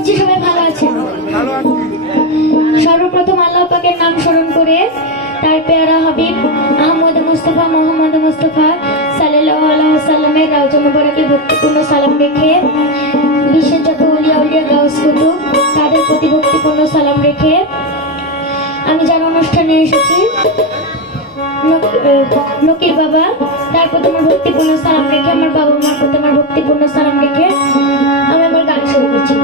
করছি, সবাই ভালো আছেন? সর্বপ্রথম আল্লাহ পাকের নাম স্মরণ করে তার পেয়ারা হাবিব আহমদ মুস্তফা, মোহাম্মদ মুস্তফা সাল্লাল্লাহু আলাইহি সাল্লামের রাউজা মুবারকে ভক্তিপূর্ণ সালাম রেখে বিশ্বের যত উলিয়া উলিয়া গাউস কুতুব তাদের প্রতি ভক্তিপূর্ণ সালাম রেখে আমি যার অনুষ্ঠানে এসেছি নকির বাবা, তার প্রতি আমার ভক্তিপূর্ণ সালাম রেখে, আমার বাবা মার প্রতি আমার ভক্তিপূর্ণ সালাম রেখে আমি আমার গান শুরু করছি।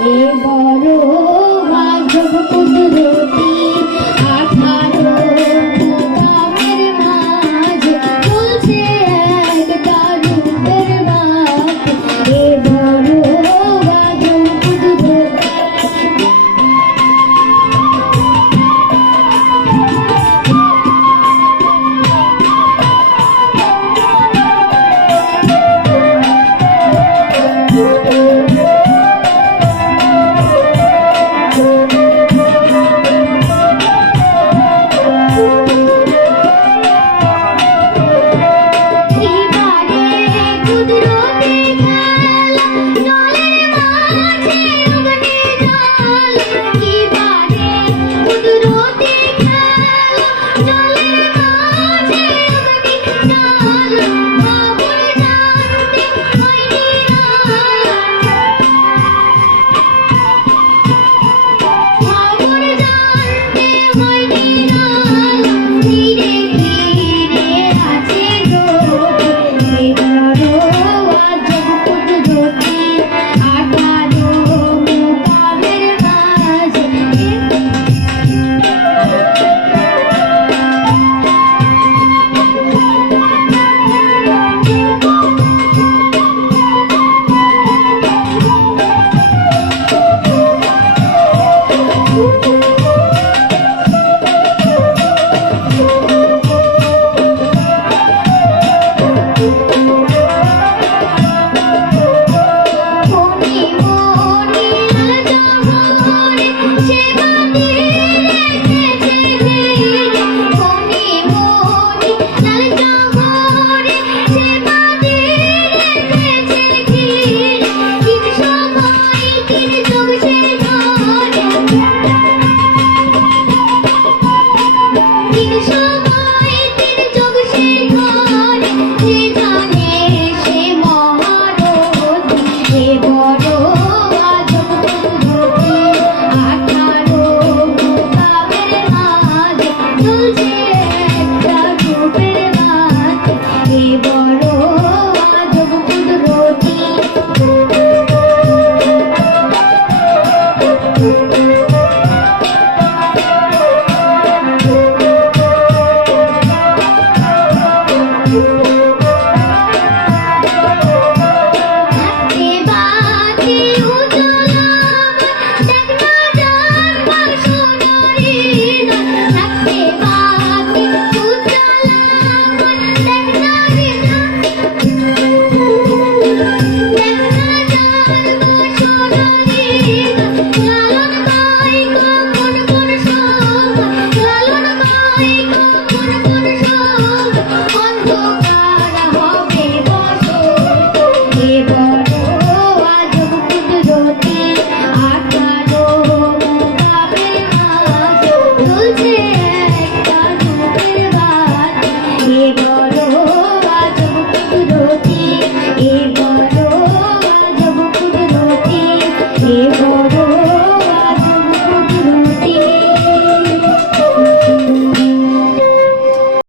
ए Thank you. for